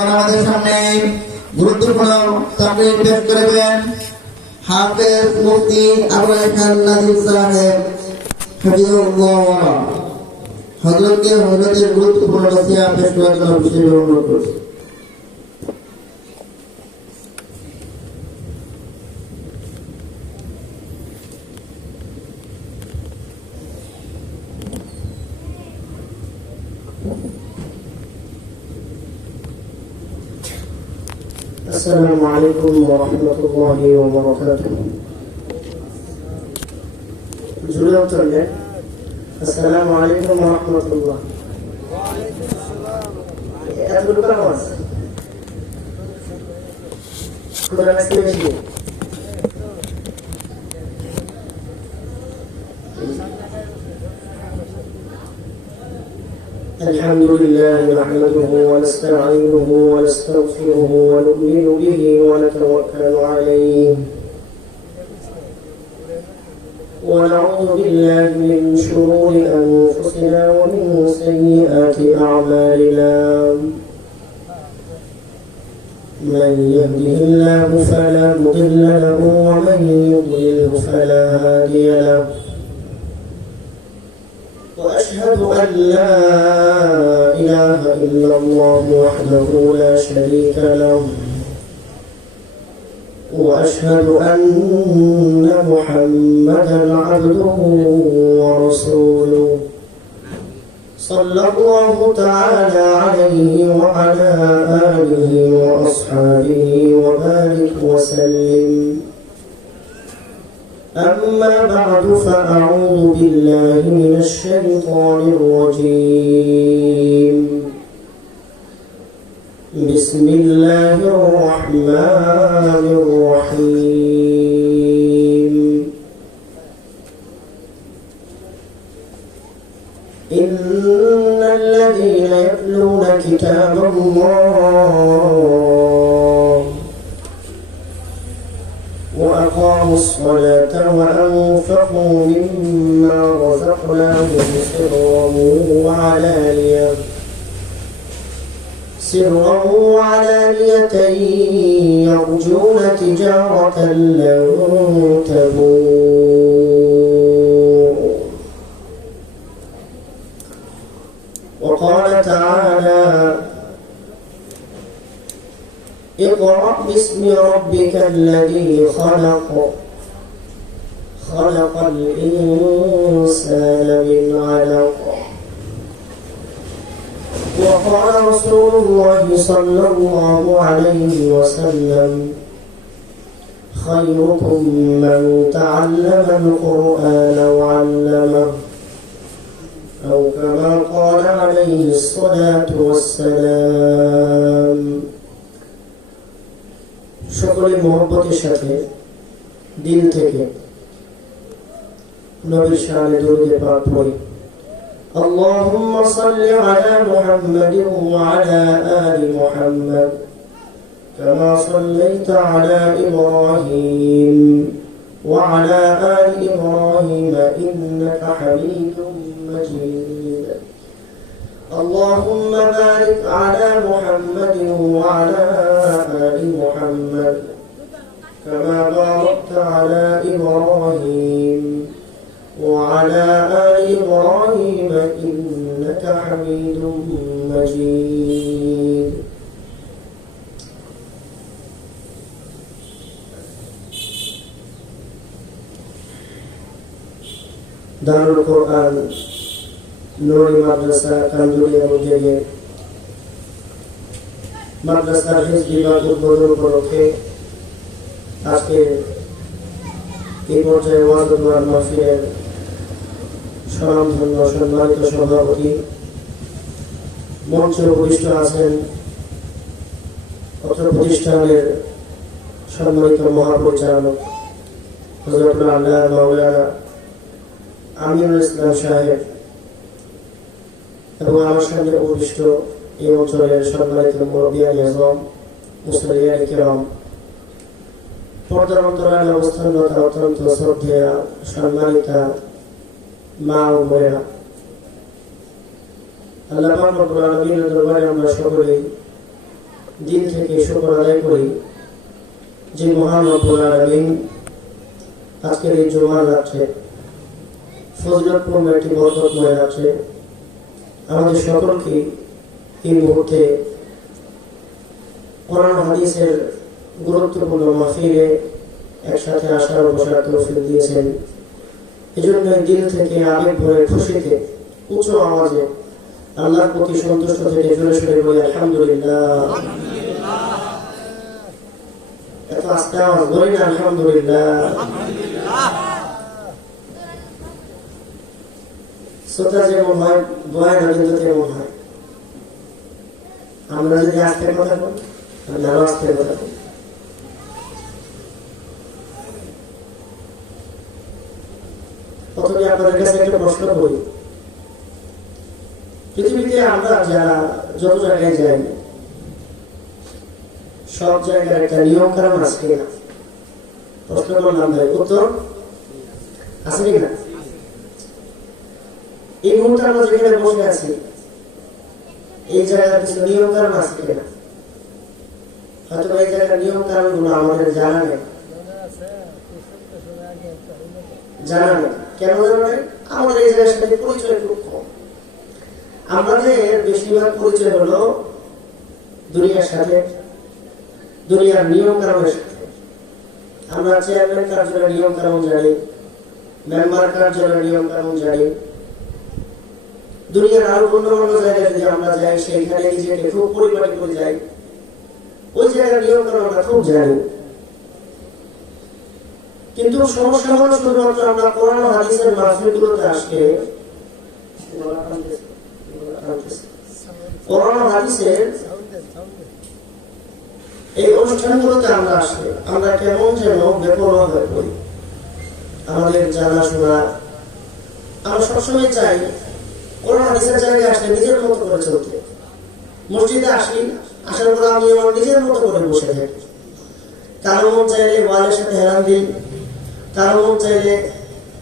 আমাদের সামনে গুরুত্বপূর্ণ তাকরীর পেশ করবেন হাফেজ মুফতি আবু খান নাজিম সাহেব হাফিজাহুল্লাহ ওয়া রাহ। হযরতের গুরুত্বপূর্ণ নসিহত পেশ করার জন্য বিশেষ অনুরোধ করছি। السلام عليكم ورحمة الله وبركاته. السلام عليكم ورحمة الله. الحمد لله نحمده ونستعينه ونستغفره ونؤمن به ونتوكل عليه ونعوذ بالله من شرور أنفسنا ومن سيئات أعمالنا من يهده الله فلا مضل له ومن يضلله فلا هادي له وأشهد أن لا إله إلا الله وحده لا شريك له وأشهد أن محمدا عبده ورسوله صلى الله تعالى عليه وعلى آله وأصحابه وبارك وسلم. أما بعد فأعوذ بالله من الشيطان الرجيم. بسم الله الرحمن الرحيم. إن الذين يتلون كتاب الله وأقاموا الصلاة وأنفقوا مما رزقناهم سرا وعلانية يرجون تجارة لن تبور. وقال تعالى اقرأ باسم ربك الذي خلق الإنسان من علق. وقال رسول الله صلى الله عليه وسلم خيركم من تعلم القرآن وعلمه أو كما قال عليه الصلاة والسلام. সকলে মোহব্বতের সাথে দিল থেকে নবীর শানে দরুদ পাক পড়ি। اللهم صل على محمد وعلى آل محمد كما صليت على إبراهيم وعلى آل إبراهيم إنك حميد مجيد. اللهم بارك على محمد وعلى آل محمد كما باركت على إبراهيم وعلى آل إبراهيم إنك حميد مجيد. দারুল কোরআন নুরি মাদ্রাসা কান্দুলিয়া মধ্যে মাদ্রাসার হিফজ বিভাগ উদ্বোধন উপলক্ষে আজকে এই পর্যায়ে ওয়াজুল মাহফিলের স্বনামধন্য সম্মানিত সভাপতি মঞ্চে উপবিষ্ট আছেন অত্র প্রতিষ্ঠানের সম্মানিত মহাপরিচালক হযরতুল আল্লাহ মাওলানা আমিনুল ইসলাম সাহেব এবং আমার সামনে উপবিষ্ট এই অঞ্চলের সম্মানিত মুরব্বিয়ান আযম মুসলিয়ান কিরাম পর্দার অন্তরালে অবস্থানরত অত্যন্ত শ্রদ্ধেয়া সম্মানিতা মা ও বোনেরা, আল্লাহ পাক রব্বুল আলামিনের দরবারে আমরা সকলেই দিল থেকে শুকর আদায় করি যে মহান রব্বুল আলামিন আজকের এই জুমার রাত্রে ফজলতপূর্ণ একটি বরকতময় রাত্রে আমাদের সকলকে এই মুহূর্তে কোরআন হাদিসের গুরুত্বপূর্ণ মাহফিলে একসাথে আসার বসার তৌফিক দিয়েছেন। এজন্য দিল থেকে আবেগ ভরে খুশিতে উচ্চ আওয়াজে আল্লাহর প্রতি সন্তুষ্ট থেকে জোরে সোরে বলি আলহামদুলিল্লাহ। এত আস্তে আওয়াজ বলি না আলহামদুলিল্লাহ। শ্রোতা যেমন হয় বয়ান কিন্তু তেমন হয়। আমরা যদি আস্তে কথা বলি আল্লাহ আস্তে কথা বলি। প্রথমে আপনাদের কাছে একটা প্রশ্ন করি, পৃথিবীতে আমরা যারা যত জায়গায় যাই সব জায়গার একটা নিয়ম কানুন আছে কিনা? প্রশ্ন করলাম ভাই, উত্তর আছে কিনা? এই মুহূর্তে আমরা যেখানে বসে আছি এই জায়গার কিছু নিয়ম কানুন আছে কিনা? হয়তো এই জায়গার নিয়ম কানুন গুলো আমাদের জানা নেই। জানা নেই কেন জানা নেই? আমাদের এই জায়গার সাথে পরিচয় খুব কম। আমাদের বেশিরভাগ পরিচয় হলো দুনিয়ার সাথে, দুনিয়ার নিয়ম কানুনের সাথে। আমরা চেয়ারম্যান কার্যালয়ের নিয়ম কানুন জানি, মেম্বার কার্যালয়ের নিয়ম কানুন জানি। দুনিয়ার আরো অন্য জায়গায় যদি আমরা যাই সেইখানে নিজেকে খুব পরিপাটি করে যাই, ওই জায়গার নিয়ম কানুন আমরা খুব জানি। কিন্তু সমস্যা হলো শুধুমাত্র আমরা কোরআন ও হাদিসের মাহফিলগুলোতে আসলে কোরআন ও হাদিসের এই অনুষ্ঠানগুলোতে আমরা আসলে আমরা কেমন যেন বেপরোয়া হয়ে পড়ি। আমাদের জানাশোনা আমরা সবসময় চাই কোরআন হাদিসের জায়গায় আসলে নিজের মতো করে চলতে। মসজিদে আসি, আসার পর আমি আমার নিজের মতো করে বসে থাকি। কারো মন চাইলে ওয়ালের সাথে হেলান দিই, কারো মন চাইলে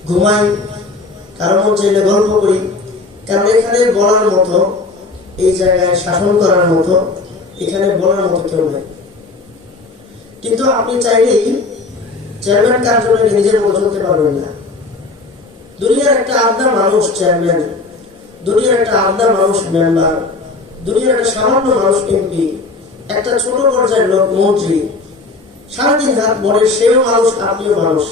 ঘুমাই, কারো মন চাইলে গল্প করি। কারণ এখানে বলার মতো, এই জায়গায় শাসন করার মতো এখানে বলার মতো কেউ নেই। কিন্তু আপনি চাইলেই চেয়ারম্যান কার্যালয়ে নিজের মতো চলতে পারবেন না। দুনিয়ার একটা আধা মানুষ চেয়ারম্যান, দুনিয়ার একটা আধা মানুষ মেম্বার, দুনিয়ার একটা সামান্য মানুষ এমপি, একটা ছোট পর্যায়ের লোক মন্ত্রী, সারাদিন হাত বলে সেও মানুষ, আপনিও মানুষ।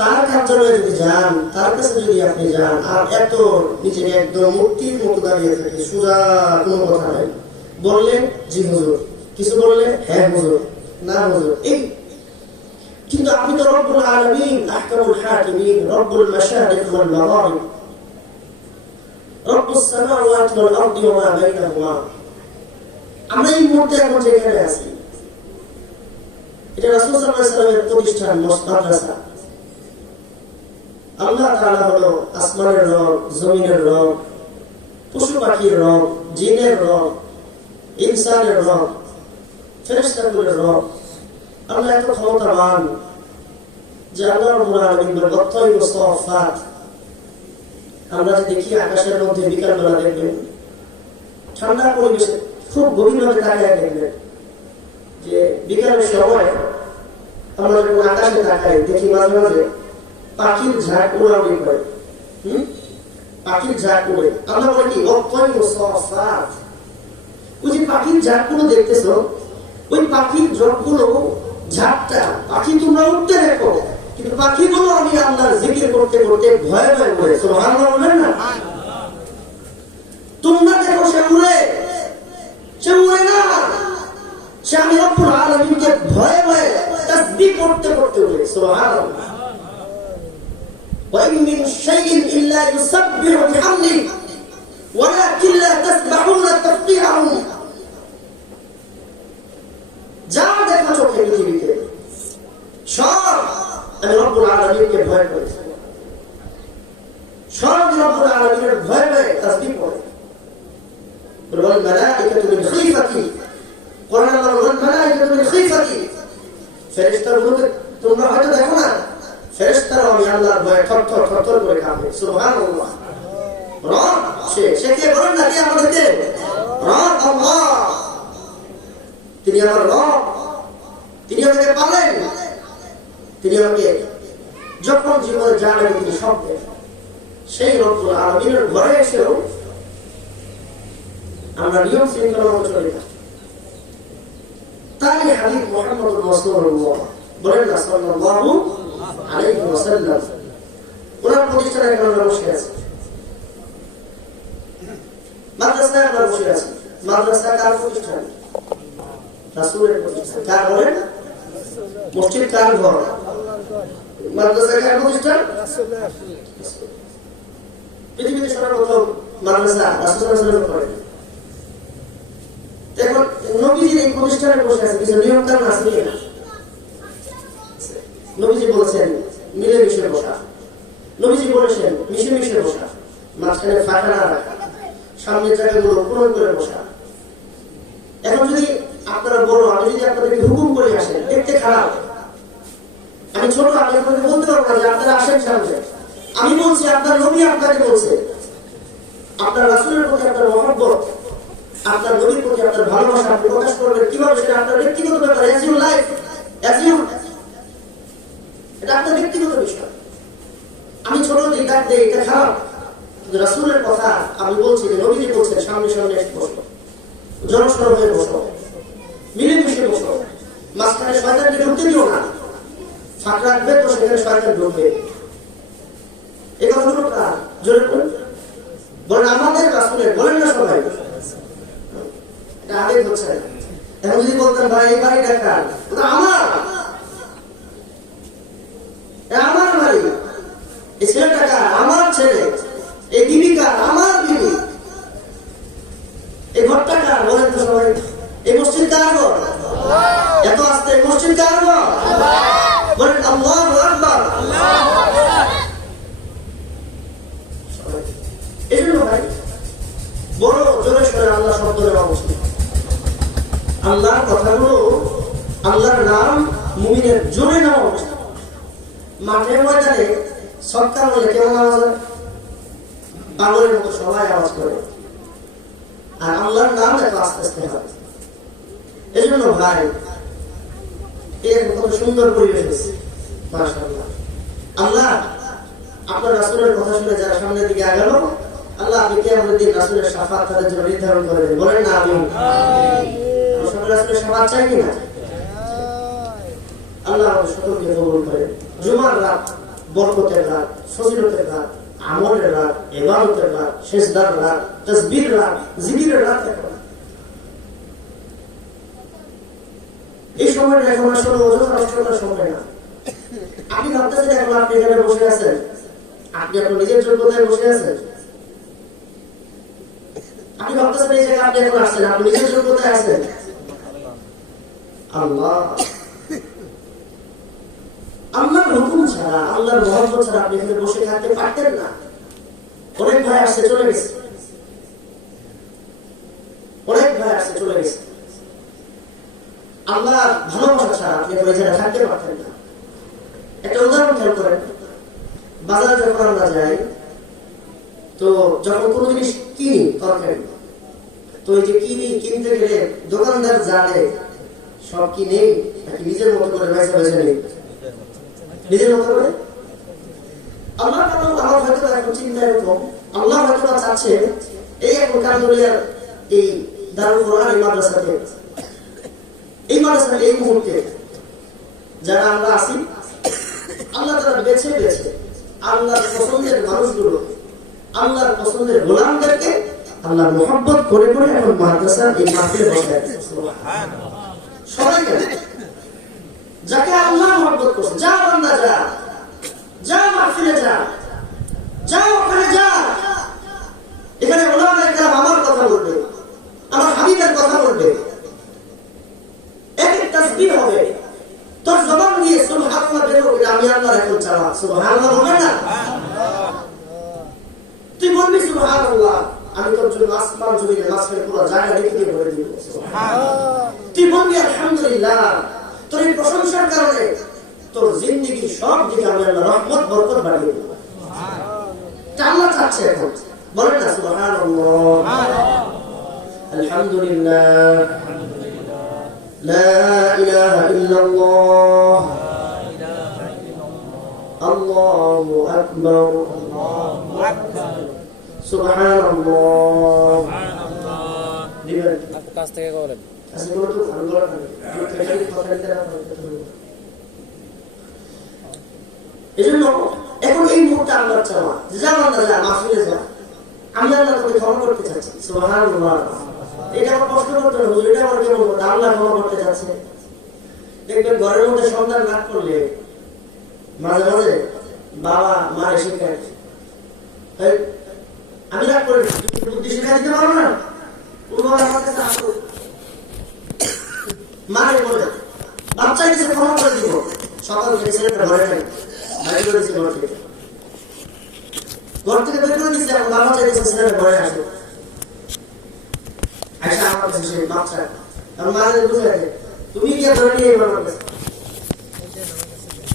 তার কার্যালয়ে যদি যান, তার কাছে যদি আপনি যান আর এত নিজেকে একদম মূর্তির মতো দাঁড়িয়ে থাকে, সোজা কোনো কথা নাই, বললে জি হুজুর, কিছু বললে হ্যাঁ হুজুর, না হুজুর, এই। কিন্তু আপনি তো রব্বুল আলামিন, আহকামুল হাকিমিন, রব্বুল মাশারিক ওয়াল মাগারিব, রব্বুস সামাওয়াতি ওয়াল আরদি ওয়া মা বাইনাহুমা। আমরা এই মুহূর্তে এখন যেখানে আছি এটা রাসূল সাল্লাল্লাহু আলাইহি ওয়াসাল্লামের প্রতিষ্ঠান, মাদ্রাসা। আল্লাহ তাআলা হলো আসমানের রব, জমিনের রব, পশু পাখির রব, জিনের রব, ইনসানের রব, ফেরেশতাগুলোর রব। আল্লাহ এত ক্ষমতাবান যে আল্লাহ রাব্বুল আলামিন বলেন ওয়াত-তাইরু সাফাত। আমরা যে দেখি আকাশের মধ্যে বিকালবেলা দেখবেন ঠান্ডা পরিবেশে খুব গভীরভাবে তাকিয়ে দেখবেন যে বিকালের সময় আমরা যখন আকাশে তাকাই দেখি মাঝে মাঝে পাখির ঝাঁক উড়াউড়ি করে, পাখির ঝাঁক উড়ে। আমরা বলি ওয়াত-তাইরু সাফাত। ওই যে পাখির ঝাঁকগুলো দেখতেছো, ওই পাখির ঝাঁকগুলো, ঝাঁকটা পাখি তোমরা উঠতে দেখো, কিন্তু পাখিগুলো আমি আল্লাহর জিকির করতে করতে ভয়ে ভয়ে উড়ে। সুবহানাল্লাহ বলেন না? তোমরা দেখো সে উড়ে, সে উড়ে না, সে আমি রব্বুল আলামিনকে ভয়ে ভয়ে তাসবিহ করতে করতে উড়ে। সুবহানাল্লাহ। وإن من شيء إلا يسبح بحمده ولكن لا تسبحون تسبيحهم। যা দেখা চোখে পৃথিবীতে সব আমি রব্বুল আলামিনকে ভয় করি, সব রব্বুল আলামিনের ভয় ভয়ে তাসবিহ করে। বলেন মালাইকাতু মিন খিফাতি, কোরআন আল্লাহ বলেন মালাইকাতু মিন খিফাতি। ফেরেশতাগুলোকে তোমরা হয়তো দেখো না, ফেরেশতারা আমি আল্লাহর ভয়ে থরথর থরথর করে কাঁপে। সুবহানাল্লাহ। রব সে কে বলেন না, কে আমাদেরকে? রব আল্লাহ। তিনি আমার রব, তিনি আমাকে পালেন, তিনি আমাকে যখন জীবনে যা লাগে তিনি সব দেন। সেই রব্বুল আলামিনের ঘরে এসেও আমরা নিয়ম শৃঙ্খলা মতো চলি না। তাই হাবিব মুহাম্মদ রাসূলুল্লাহ বলেন না সাল্লাল্লাহু আলাইহি ওয়াসাল্লাম, ওনার প্রতিষ্ঠানে এখন আমরা বসে আছি, মাদ্রাসায় আমরা বসে আছি। মাদ্রাসা কার প্রতিষ্ঠান? রাসূলের প্রতিষ্ঠান। কার বলেন? মসজিদ কার ঘর? মাদ্রাসা কার প্রতিষ্ঠান? পৃথিবীতে সর্বপ্রথম মাদ্রাসা রাসূল সাল্লাল্লাহু আলাইহি ওয়াসাল্লাম করেন। এখন নবীজির এই প্রতিষ্ঠানে বসে আছে, কিছু নিয়ম কানুন আছে কিনা? নবীজি বলেছেন মিলেমিশে বসা, নবীজি বলেছেন মিশে মিশে বসা, মাঝখানে ফাঁকা না রাখা, সামনের জায়গাগুলো পূরণ করে বসা। এখন যদি আপনারা বড়, আমি যদি আপনাদেরকে হুকুম করে আসেন, দেখতে খারাপ, আমি ছোট, আমি আপনাকে বলতে পারবো না যে আপনারা আসেন সামনে। আমি বলছি, আপনার নবী আপনাকে বলছে, আপনার রাসূলের প্রতি আপনার মহব্বত, আপনার নবীর প্রতি আপনার ভালোবাসা আপনি প্রকাশ করবেন কিভাবে, সেটা আপনার ব্যক্তিগত ব্যাপার। এজ ইউর লাইফ, এটা আপনার ব্যক্তিগত বিষয়। আমি ছোট দিই, ডাক দেই, এটা খারাপ। রাসূলের কথা আমি বলছি যে নবীজি বলছেন সামনে সামনে এসে বসো, জনসরব হয়ে বসো, মিলেমিশে বসো, মাঝখানে শয়তানকে ঢুকতে দিও না। ফাঁক রাখবে তো সেখানে শয়তান ঢুকবে। এই কথাগুলো কার? জোরে বলেন আমাদের রাসূলের, বলেন না সবাই। এটা আবেগ হচ্ছে। এখন যদি বলতেন ভাই এই বাড়িটা কার? ওটা আমার, আমার বাড়ি, এই ছেলেটা কার? আমার ছেলে, এই বিবি কার? আমার বিবি, এই ঘরটা কার? বলেন তো সবাই। এই মসজিদ কার ঘর? এত আস্তে, এই মসজিদ কার ঘর? বলেন আল্লাহু আকবার। এই জন্য ভাই বড় জোরে সরে আল্লাহ শব্দের অবস্থা, আল্লাহর কথাগুলো, আল্লাহর নাম মুমিনের জোরে নেওয়া অবস্থা। মাঠে ময়দানে সৎকার বলে কেমন আওয়াজ হয়? পাগলের মতো সবাই আওয়াজ করে। আর আল্লাহর নাম এত আস্তে আস্তে হয়। এই জন্য ভাই এর কত সুন্দর পরিবেশ, মাশাআল্লাহ। আল্লাহ আপনার রাসূলের কথা শুনে যারা সামনের দিকে আগালো, আল্লাহ আপনি কিয়ামতের দিন রাসূলের শাফাত তাদের জন্য নির্ধারণ করে দেন। বলেন না আমিন। আমরা সবাই রাসূলের শাফাত চাই কিনা? আল্লাহ আমাদের সকলকে কবুল করেন। জুমার রাত বরকতের রাত, ফজিলতের রাত, আমলের রাত, ইবাদতের রাত, সিজদার রাত, তাসবিহের রাত, জিকিরের রাত। এই সময়টা এখন আসলে অযথা নষ্ট করার সময় না। আপনি ভাবতেছেন এখন আপনি এখানে বসে আছেন, আপনি আপনার নিজের যোগ্যতায় বসে আছেন। আপনি ভাবতেছেন এই জায়গায় আপনি এখন আসছেন, আপনি নিজের যোগ্যতায় আছেন। আল্লাহ, আল্লাহর হুকুম ছাড়া, আল্লাহর মহব্বত ছাড়া আপনি এখানে বসে থাকতে পারতেন না। অনেক ভাই আসছে চলে গেছে, অনেক ভাই আসছে চলে গেছে। আল্লাহর ভালোবাসা ছাড়া আপনি এখানে জায়গায় থাকতে পারতেন না। একটা উদাহরণ খেয়াল করেন, বাজারে যখন আমরা যাই, তো যখন কোনো জিনিস কিনি, তরকারি, তো ওই যে কিনতে গেলে দোকানদার জানে সব কিনে নাকি নিজের মতো করে বেছে বেছে নেই? নিজের মতো করে। আল্লাহ আমার হয়তো এখন চিন্তা এরকম, আল্লাহ হয়তো চাচ্ছে এই এখন কান্দুলিয়ার এই দারুল কোরআন এই মাদ্রাসাতে, এই মাদ্রাসাতে এই মুহূর্তে যারা আমরা আছি, আল্লাহ তারা বেছে বেছে আল্লাহর পছন্দের মানুষগুলো, আল্লাহর পছন্দের গোলামদেরকে আল্লাহর মোহাব্বত করে করে এখন মাদ্রাসা এই মাহফিলে বসায়। সবাইকে যাকে আল্লাহ মোহাব্বত করছে, যা বান্দা যা, যা মাহফিলে যা, যা ওখানে যা। এখানে ওলামায়ে কেরাম আমার কথা বলবে, আমার হাবিবের কথা বলবে, এক এক তাসবিহ হবে, তোর জবান দিয়ে সুবহানাল্লাহ বের হবে, আমি আল্লাহর এখন চাওয়া। সুবহানাল্লাহ বলবে না? তুই বলবি সুবহানাল্লাহ, আমি তোর জন্য আসমান জমিনের মাঝখানে পুরো জায়গা রেখে দিয়ে ভরে দিব। তুই বলবি আলহামদুলিল্লাহ, তোর এই প্রশংসার কারণে তোর জিন্দেগি সব দিকে আমি আল্লাহ রহমত বরকত বাড়িয়ে দেব। আল্লাহ চাচ্ছে এখন, বলেন না সুবহানাল্লাহ, আলহামদুলিল্লাহ, لا إله إلا الله الله أكبر سبحان الله দিবেন কাছ থেকে করেন আসলে তো ভালো লাগে এজন্য এখন এই মুহূর্তে আমরা চাওয়া যে যাওয়া না যা মাহফিলে যা আমি আল্লাহ তোকে ক্ষমা করতে চাচ্ছি সুবহানাল্লাহ এটা আমার কষ্ট করতে হবে হুজুর এটা আমার কেমন কথা আল্লাহ ক্ষমা করতে চাচ্ছে দেখবেন ঘরের মধ্যে সন্তান রাগ করলে মাঝে মাঝে বাবা মা এসে খায় আমি রাগ করি বুদ্ধি শিক্ষা দিতে পারবো না আমার কাছে আসো মারে বলে বাচ্চা কিছু ক্ষমা করে দিব সকাল থেকে ছেলেটা ঘরে থাকে বাইরে করেছি ঘর থেকে বের করে দিচ্ছে এখন বাবা চাইছে ছেলেটা ঘরে আসো আচ্ছা আমার কাছে সে বাচ্চা আমার মাঝে বুঝে রাখে তুমি কি ধরে নিয়ে এবার আমার কাছে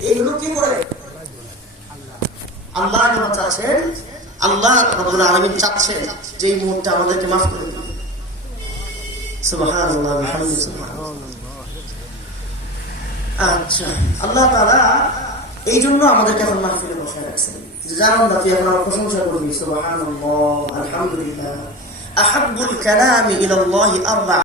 এইগুলো কি করে আল্লাহ ক্ষমা চাচ্ছেন আল্লাহ রাব্বুল আলামিন চাচ্ছেন যে এই মুহূর্তে আমাদেরকে মাফ করে দিন সুবহানাল্লাহ বিহামদিহি সুবহানাল্লাহ আচ্ছা আল্লাহ তাআলা এই জন্য আমাদেরকে এখন মাহফিলে বসায় রাখছেন যে জানান দাফি আমরা প্রশংসা করি সুবহানাল্লাহ আলহামদুলিল্লাহ আহাব্বুল কালামি ইলাল্লাহি আরবা